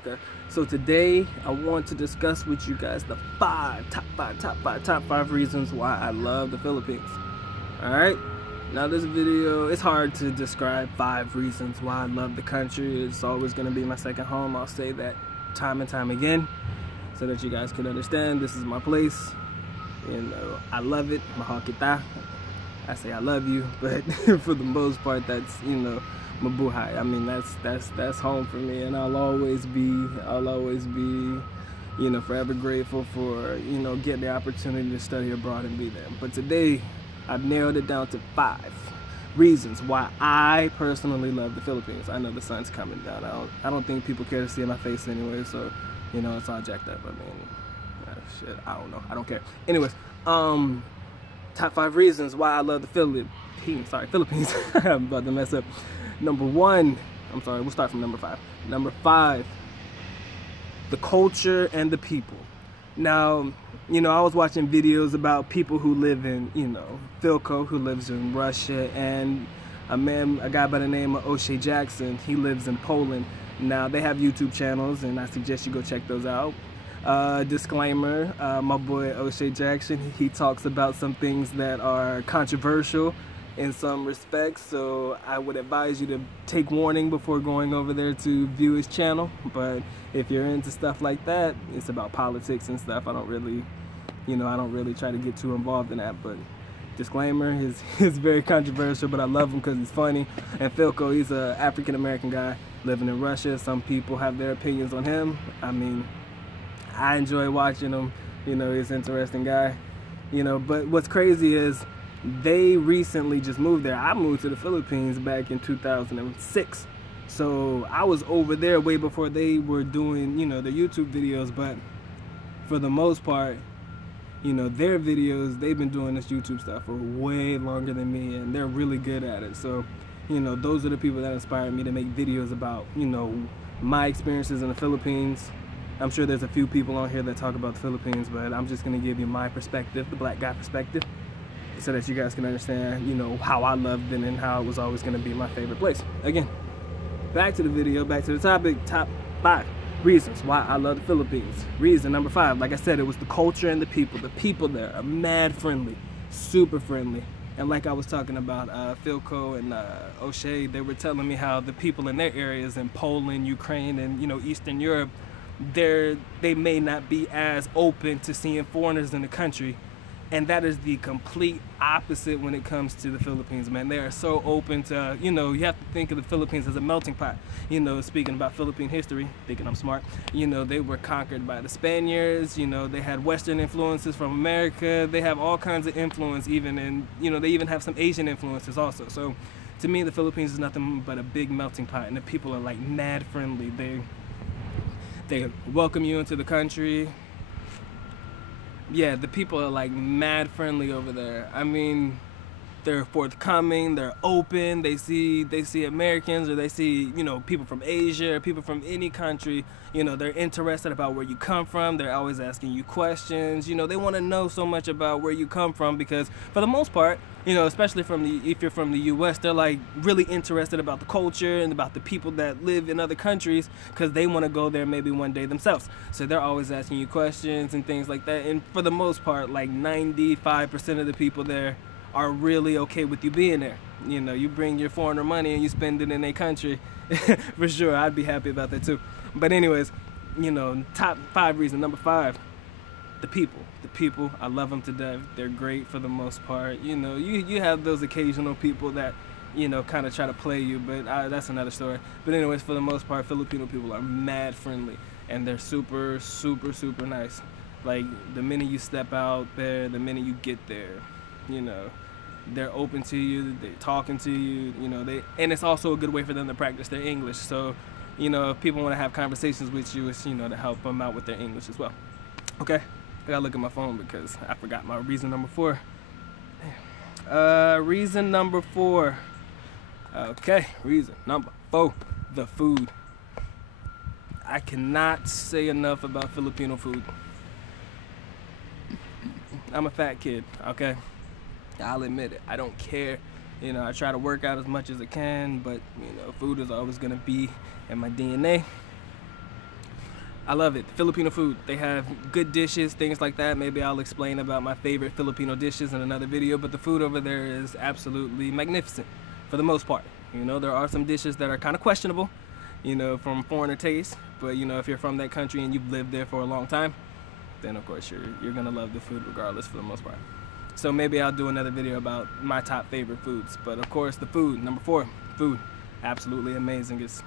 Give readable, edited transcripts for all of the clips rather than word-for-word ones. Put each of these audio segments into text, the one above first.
Okay, so today I want to discuss with you guys the top five reasons why I love the Philippines. All right, now this video, it's hard to describe 5 reasons why I love the country. It's always going to be my second home. I'll say that time and time again so that you guys can understand this is my place. You know, I love it. Mahal kita. I say I love you, but for the most part, that's, you know, mabuhay. I mean, that's home for me, and I'll always be, you know, forever grateful for, you know, getting the opportunity to study abroad and be there. But today, I've narrowed it down to 5 reasons why I personally love the Philippines. I know the sun's coming down. I don't think people care to see my face anyway, so, you know, it's all jacked up. I mean, shit, I don't know. I don't care. Anyways, top 5 reasons why I love the Philippines. I'm about to mess up. Number 1, I'm sorry, we'll start from number 5. Number 5, the culture and the people. Now, you know, I was watching videos about people who live in, you know, Philco, who lives in Russia, and a guy by the name of O'Shea Jackson, he lives in Poland. Now, they have YouTube channels, and I suggest you go check those out. Disclaimer, my boy O'Shea Jackson, he talks about some things that are controversial in some respects, so I would advise you to take warning before going over there to view his channel. But if you're into stuff like that, it's about politics and stuff. I don't really try to get too involved in that, but disclaimer, he's very controversial, but I love him because he's funny. And Philco, he's an African-American guy living in Russia. Some people have their opinions on him. I mean, I enjoy watching him. You know, he's an interesting guy. You know, but what's crazy is they recently just moved there. I moved to the Philippines back in 2006. So I was over there way before they were doing, you know, their YouTube videos. But for the most part, you know, their videos, they've been doing this YouTube stuff for way longer than me, and they're really good at it. So, you know, those are the people that inspired me to make videos about, you know, my experiences in the Philippines. I'm sure there's a few people on here that talk about the Philippines, but I'm just going to give you my perspective, the black guy perspective, so that you guys can understand, you know, how I loved it and how it was always going to be my favorite place. Again, back to the video, back to the topic, top 5 reasons why I love the Philippines. Reason number 5, like I said, it was the culture and the people. The people there are mad friendly, super friendly. And like I was talking about, Philco and O'Shea, they were telling me how the people in their areas in Poland, Ukraine, and, you know, Eastern Europe, they may not be as open to seeing foreigners in the country. And that is the complete opposite when it comes to the Philippines, man. They are so open to, you know, you have to think of the Philippines as a melting pot. You know, speaking about Philippine history, thinking I'm smart, you know, they were conquered by the Spaniards, you know, they had Western influences from America. They have all kinds of influence, even in, you know, they even have some Asian influences also. So to me, the Philippines is nothing but a big melting pot, and the people are like mad friendly. They welcome you into the country. Yeah, the people are like mad friendly over there. I mean, they're forthcoming, they're open, they see Americans, or they see, you know, people from Asia, or people from any country, you know, they're interested about where you come from. They're always asking you questions. You know, they want to know so much about where you come from, because for the most part, you know, especially if you're from the US, they're like really interested about the culture and about the people that live in other countries, because they want to go there maybe one day themselves. So they're always asking you questions and things like that. And for the most part, like 95% of the people there are really okay with you being there. You know, you bring your foreigner money and you spend it in their country, for sure, I'd be happy about that too. But anyways, you know, top 5 reason. Number 5, the people. The people, I love them to death. They're great for the most part. You know, you have those occasional people that, you know, kind of try to play you, but that's another story. But anyways, for the most part, Filipino people are mad friendly, and they're super, super, super nice. Like, the minute you step out there, the minute you get there, you know, they're open to you, they're talking to you, you know, and it's also a good way for them to practice their English. So, you know, if people want to have conversations with you, it's, you know, to help them out with their English as well. Okay, I gotta look at my phone because I forgot my reason number 4. Reason number 4. Okay, reason number 4, the food. I cannot say enough about Filipino food. I'm a fat kid, okay? I'll admit it. I don't care. You know, I try to work out as much as I can, but, you know, food is always gonna be in my DNA. I love it. Filipino food. They have good dishes, things like that. Maybe I'll explain about my favorite Filipino dishes in another video, but the food over there is absolutely magnificent for the most part. You know, there are some dishes that are kind of questionable, you know, from foreigner taste, but you know, if you're from that country and you've lived there for a long time, then of course you're gonna love the food regardless for the most part. So maybe I'll do another video about my top favorite foods. But of course, the food, number 4, food, absolutely amazing. It's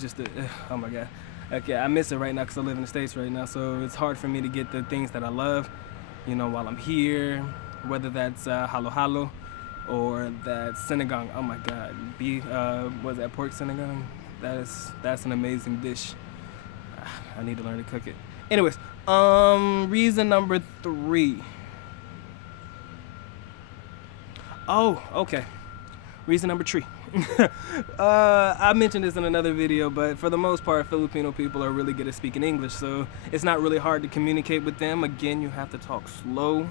just, oh my God. Okay, I miss it right now because I live in the States right now, so it's hard for me to get the things that I love, you know, while I'm here, whether that's halo halo or that's sinigang. Oh my God, was that pork sinigang? That's an amazing dish. I need to learn to cook it. Anyways, reason number 3. Oh, okay. Reason number 3. I mentioned this in another video, but for the most part, Filipino people are really good at speaking English, so it's not really hard to communicate with them. Again, you have to talk slow,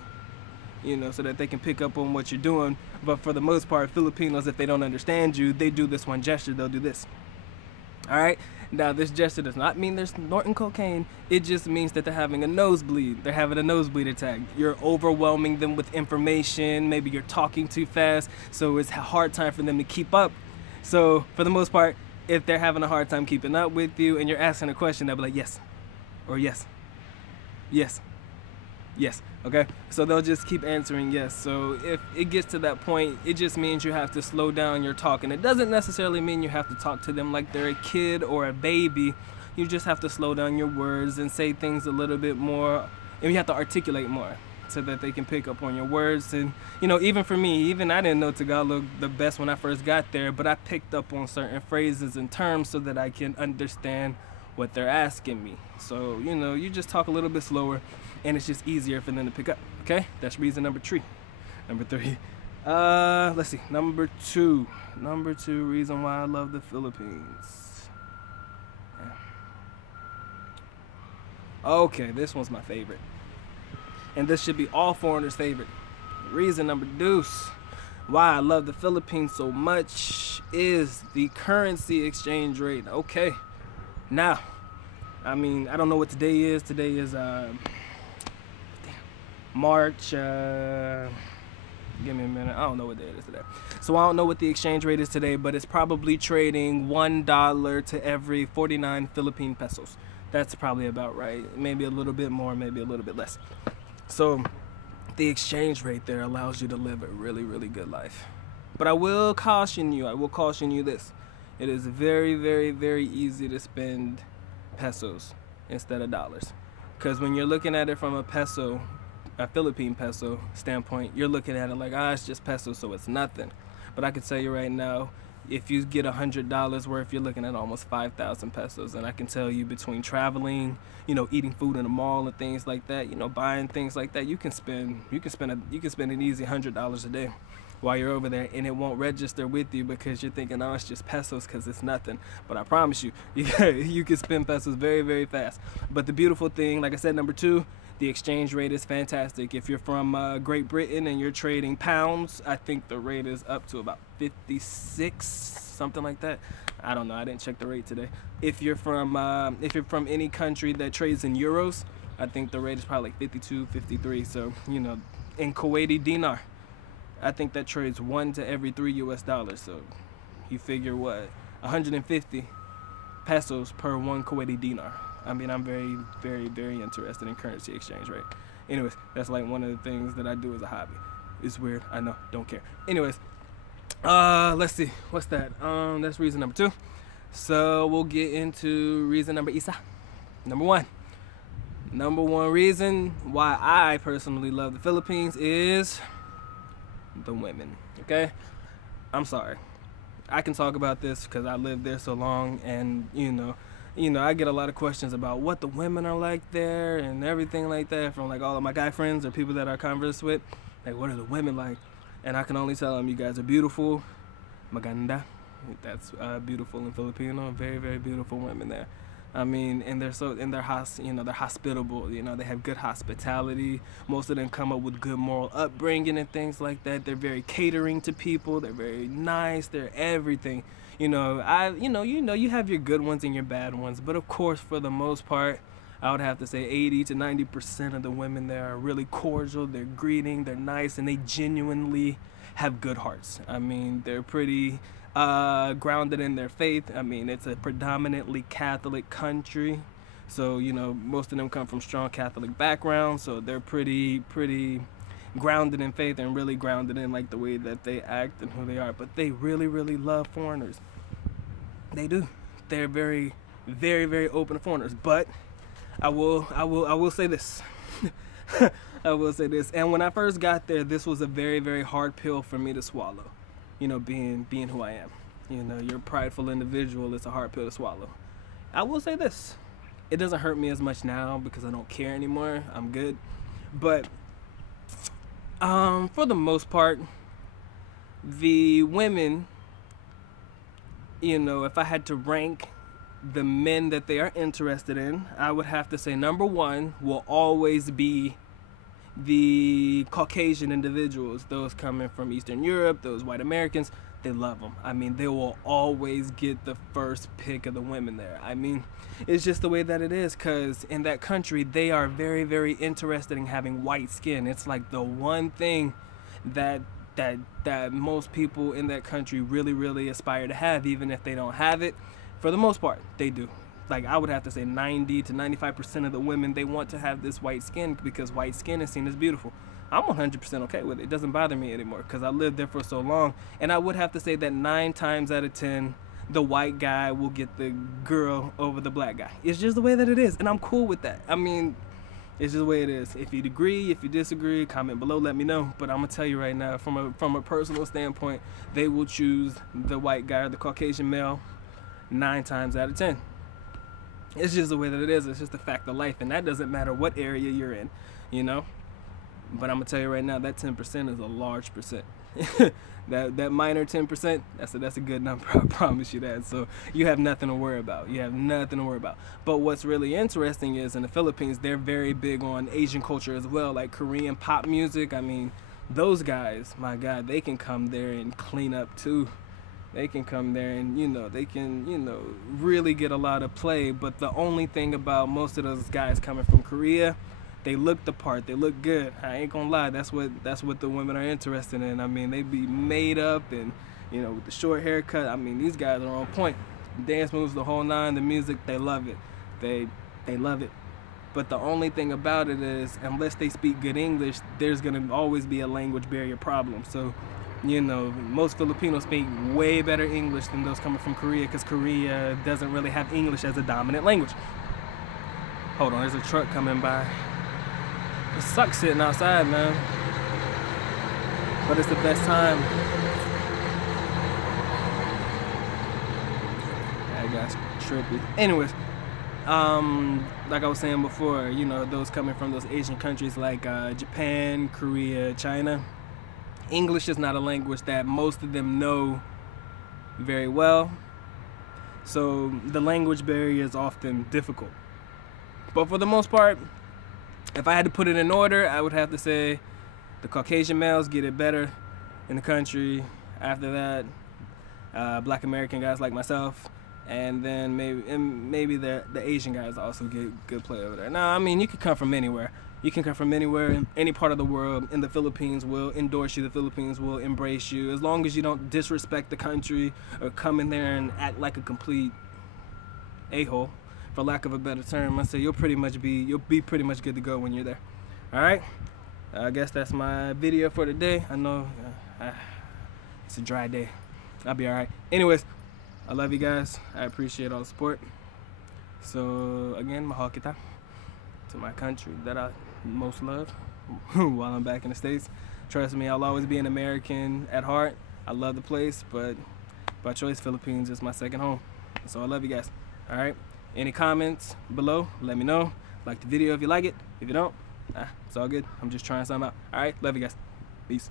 you know, so that they can pick up on what you're doing. But for the most part, Filipinos, if they don't understand you, they do this one gesture. They'll do this. All right? Now, this gesture does not mean they're snorting cocaine. It just means that they're having a nosebleed. They're having a nosebleed attack. You're overwhelming them with information. Maybe you're talking too fast, so it's a hard time for them to keep up. So, for the most part, if they're having a hard time keeping up with you and you're asking a question, they'll be like, yes, or yes, yes, yes, okay? So they'll just keep answering yes. So if it gets to that point, it just means you have to slow down your talk. And it doesn't necessarily mean you have to talk to them like they're a kid or a baby. You just have to slow down your words and say things a little bit more, and you have to articulate more so that they can pick up on your words. And, you know, even for me, even I didn't know Tagalog the best when I first got there, but I picked up on certain phrases and terms so that I can understand what they're asking me. So, you know, you just talk a little bit slower and it's just easier for them to pick up. Okay, that's reason number 3. Number 3, let's see, number 2 reason why I love the Philippines. Okay, this one's my favorite, and this should be all foreigners' favorite. Reason number 2 why I love the Philippines so much is the currency exchange rate. Okay, now, I mean, I don't know what today is. Today is March, give me a minute, I don't know what day it is today. So I don't know what the exchange rate is today, but it's probably trading $1 to every 49 Philippine pesos. That's probably about right. Maybe a little bit more, maybe a little bit less. So the exchange rate there allows you to live a really, really good life. But I will caution you this. It is very, very, very easy to spend pesos instead of dollars. Because when you're looking at it from a Philippine peso standpoint, you're looking at it like, it's just pesos, so it's nothing. But I can tell you right now, if you get $100 worth, you're looking at almost 5,000 pesos. And I can tell you, between traveling, you know, eating food in the mall and things like that, you know, buying things like that, you can spend an easy $100 a day while you're over there, and it won't register with you because you're thinking, oh, it's just pesos because it's nothing. But I promise you, you can spend pesos very, very fast. But the beautiful thing, like I said, number 2, the exchange rate is fantastic. If you're from Great Britain and you're trading pounds, I think the rate is up to about 56, something like that. I don't know, I didn't check the rate today. If you're from any country that trades in euros, I think the rate is probably like 52, 53. So, you know, in Kuwaiti dinar, I think that trades 1 to every 3 US dollars. So you figure what, 150 pesos per 1 Kuwaiti dinar. I mean, I'm very, very, very interested in currency exchange rate. Anyways, that's like one of the things that I do as a hobby. It's weird, I know, don't care. Anyways, let's see, what's that? That's reason number 2. So we'll get into reason number 1. Number 1 reason why I personally love the Philippines is the women, okay? I'm sorry. I can talk about this because I lived there so long, and you know, I get a lot of questions about what the women are like there and everything like that from like all of my guy friends or people that I converse with. Like, what are the women like? And I can only tell them, you guys are beautiful. Maganda. That's beautiful in Filipino. Very, very beautiful women there. I mean, and they're hospitable. You know, they have good hospitality. Most of them come up with good moral upbringing and things like that. They're very catering to people. They're very nice. They're everything. You know, you have your good ones and your bad ones, but of course, for the most part, I would have to say 80 to 90% of the women there are really cordial, they're greeting, they're nice, and they genuinely have good hearts. I mean, they're pretty grounded in their faith. I mean, it's a predominantly Catholic country, so you know, most of them come from strong Catholic backgrounds, so they're pretty grounded in faith and really grounded in like the way that they act and who they are. But they really love foreigners. They do. They're very open to foreigners. But I will say this. I will say this. And when I first got there, this was a very hard pill for me to swallow. You know, being who I am. You know, you're a prideful individual. It's a hard pill to swallow. I will say this. It doesn't hurt me as much now because I don't care anymore. I'm good. But for the most part, the women, you know, if I had to rank the men that they are interested in, I would have to say number one will always be the Caucasian individuals, those coming from Eastern Europe, those white Americans. They love them. I mean, they will always get the first pick of the women there. I mean, it's just the way that it is, because in that country, they are very interested in having white skin. It's like the one thing that most people in that country really aspire to have, even if they don't have it. For the most part, they do. Like, I would have to say 90 to 95% of the women, they want to have this white skin because white skin is seen as beautiful. I'm 100% okay with it. It doesn't bother me anymore because I lived there for so long. And I would have to say that 9 times out of 10, the white guy will get the girl over the black guy. It's just the way that it is, and I'm cool with that. I mean, it's just the way it is. If you agree, if you disagree, comment below, let me know. But I'm gonna tell you right now, from a personal standpoint, they will choose the white guy or the Caucasian male 9 times out of 10. It's just the way that it is. It's just a fact of life, and that doesn't matter what area you're in, you know. But I'm gonna tell you right now, that 10% is a large percent. that minor 10%, that's a good number. I promise you that. So you have nothing to worry about. You have nothing to worry about. But what's really interesting is in the Philippines, they're very big on Asian culture as well, like Korean pop music. I mean, those guys, my God, they can come there and clean up too. They can come there and, you know, they can, you know, really get a lot of play. But the only thing about most of those guys coming from Korea, they look the part, they look good. I ain't gonna lie, that's what the women are interested in. I mean, they be made up and, you know, with the short haircut. I mean, these guys are on point. Dance moves, the whole nine, the music, they love it. They love it. But the only thing about it is, unless they speak good English, there's gonna always be a language barrier problem. So, you know, most Filipinos speak way better English than those coming from Korea, because Korea doesn't really have English as a dominant language. Hold on, there's a truck coming by. It sucks sitting outside, man. But it's the best time. That guy's trippy. Anyways, like I was saying before, you know, those coming from those Asian countries like Japan, Korea, China, English is not a language that most of them know very well. So the language barrier is often difficult. But for the most part, if I had to put it in order, I would have to say the Caucasian males get it better in the country. After that, Black American guys like myself, and then maybe the Asian guys also get good play over there. Now, I mean, you can come from anywhere. You can come from anywhere, in any part of the world, and the Philippines will endorse you. The Philippines will embrace you, as long as you don't disrespect the country or come in there and act like a complete a-hole, for lack of a better term. I say you'll be pretty much good to go when you're there. All right, I guess that's my video for today. I know it's a dry day. I'll be all right. Anyways, I love you guys. I appreciate all the support. So again, mahal kita to my country that I most love while I'm back in the States. Trust me, I'll always be an American at heart. I love the place, but by choice, Philippines is my second home. So I love you guys. All right. Any comments below, let me know. Like the video if you like it. If you don't, it's all good. I'm just trying something out. All right, love you guys. Peace.